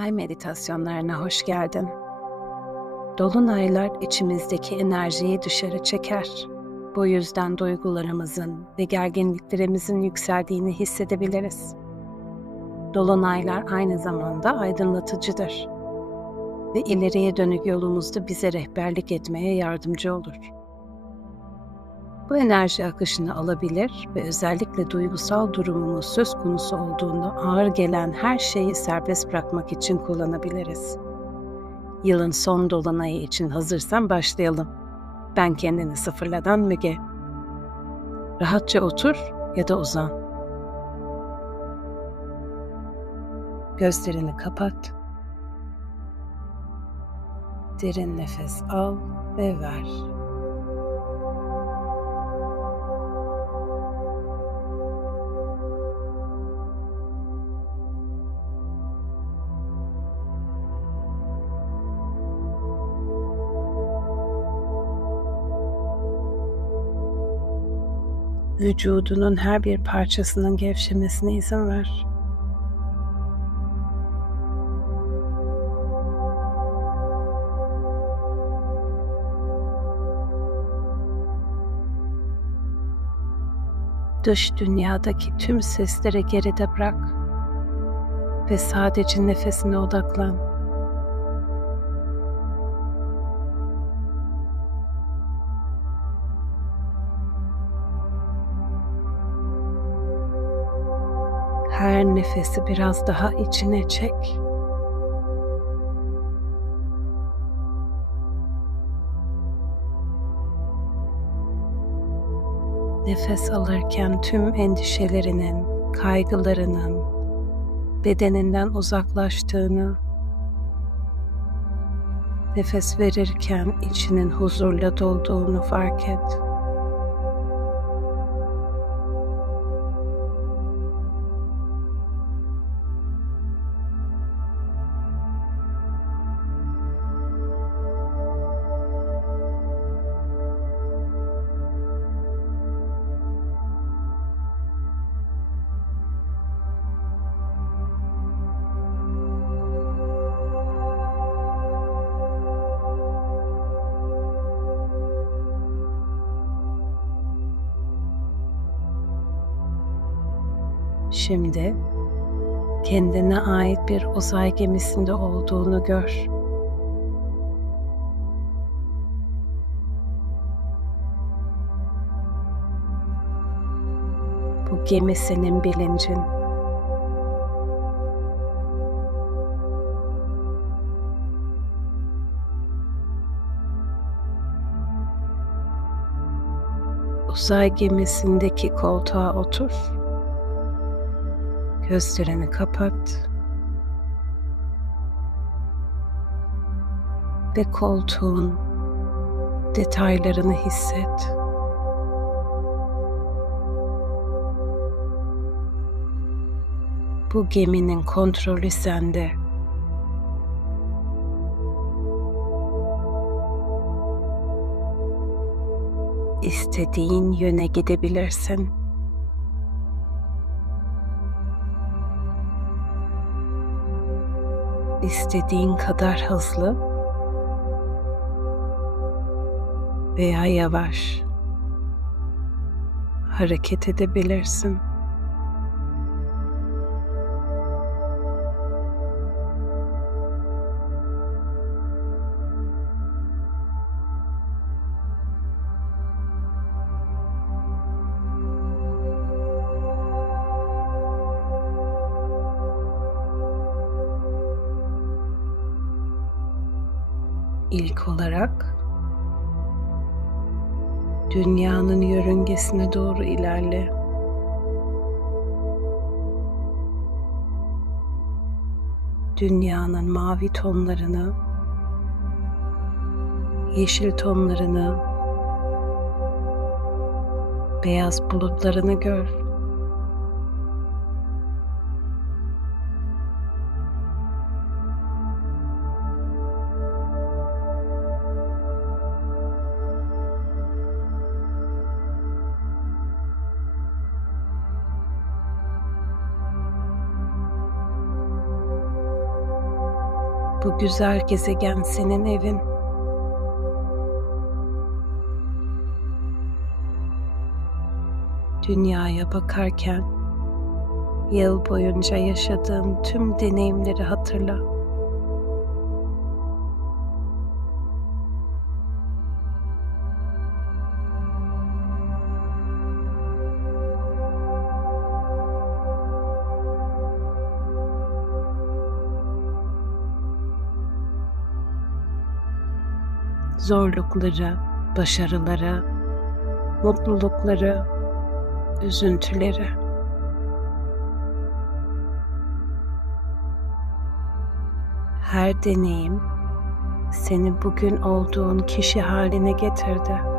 Ay meditasyonlarına hoş geldin. Dolunaylar içimizdeki enerjiyi dışarı çeker. Bu yüzden duygularımızın ve gerginliklerimizin yükseldiğini hissedebiliriz. Dolunaylar aynı zamanda aydınlatıcıdır ve ileriye dönük yolumuzda bize rehberlik etmeye yardımcı olur. Bu enerji akışını alabilir ve özellikle duygusal durumumuz söz konusu olduğunda ağır gelen her şeyi serbest bırakmak için kullanabiliriz. Yılın son dolunayı için hazırsan başlayalım. Ben kendini sıfırladan Müge. Rahatça otur ya da uzan. Gözlerini kapat. Derin nefes al ve ver. Vücudunun her bir parçasının gevşemesine izin ver. Dış dünyadaki tüm sesleri geride bırak ve sadece nefesine odaklan. Nefesi biraz daha içine çek. Nefes alırken tüm endişelerinin, kaygılarının bedeninden uzaklaştığını, nefes verirken içinin huzurla dolduğunu fark et. Şimdi kendine ait bir uzay gemisinde olduğunu gör. Bu gemi senin bilincin. Uzay gemisindeki koltuğa otur. Gözlerini kapat. Ve koltuğun detaylarını hisset. Bu geminin kontrolü sende. İstediğin yöne gidebilirsin. İstediğin kadar hızlı veya yavaş hareket edebilirsin. İlk olarak dünyanın yörüngesine doğru ilerle. Dünyanın mavi tonlarını, yeşil tonlarını, beyaz bulutlarını gör. Bu güzel gezegen senin evin. Dünyaya bakarken yıl boyunca yaşadığın tüm deneyimleri hatırla. Zorlukları, başarıları, mutlulukları, üzüntüleri. Her deneyim seni bugün olduğun kişi haline getirdi.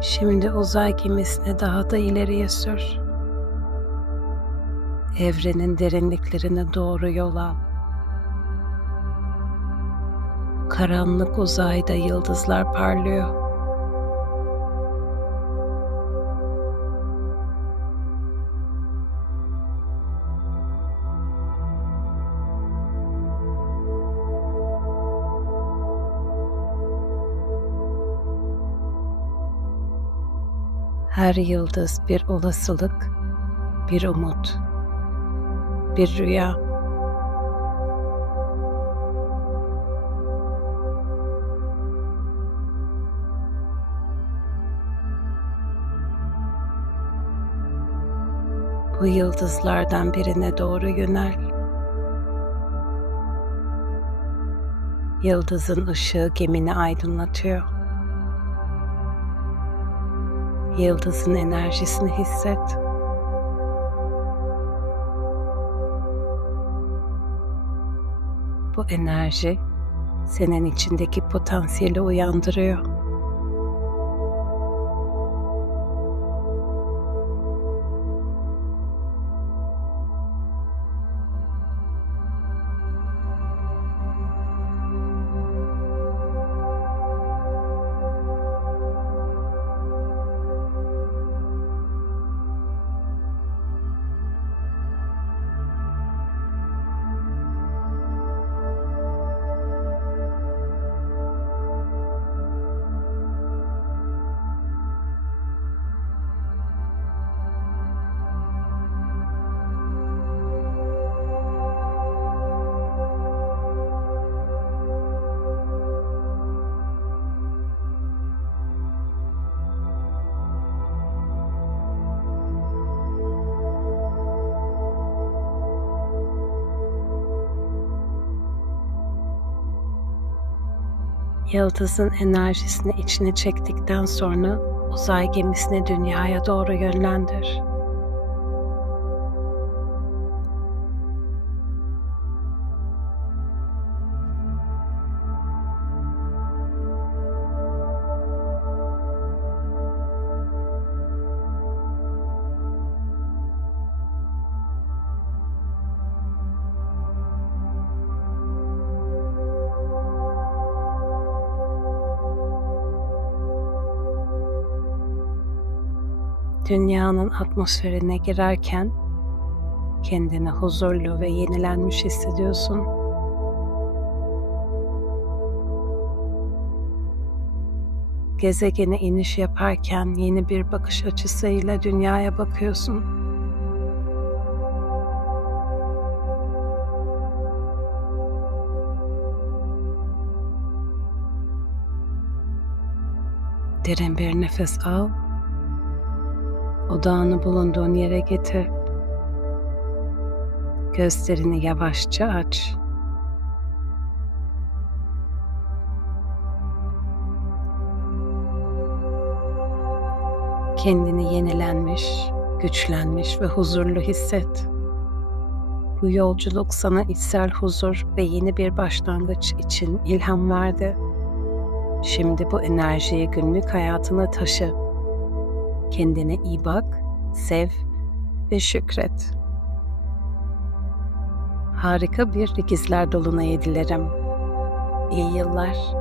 Şimdi uzay gemisini daha da ileriye sür. Evrenin derinliklerine doğru yol al. Karanlık uzayda yıldızlar parlıyor. Her yıldız bir olasılık, bir umut, bir rüya. Bu yıldızlardan birine doğru yönel. Yıldızın ışığı gemini aydınlatıyor. Yıldızın enerjisini hisset. Bu enerji senin içindeki potansiyeli uyandırıyor. Yıldızın enerjisini içine çektikten sonra uzay gemisini dünyaya doğru yönlendir. Dünyanın atmosferine girerken kendini huzurlu ve yenilenmiş hissediyorsun. Gezegene iniş yaparken yeni bir bakış açısıyla dünyaya bakıyorsun. Derin bir nefes al. Odağını bulunduğun yere getir. Gözlerini yavaşça aç. Kendini yenilenmiş, güçlenmiş ve huzurlu hisset. Bu yolculuk sana içsel huzur ve yeni bir başlangıç için ilham verdi. Şimdi bu enerjiyi günlük hayatına taşı. Kendine iyi bak, sev ve şükret. Harika bir ikizler dolunayı dilerim. İyi yıllar.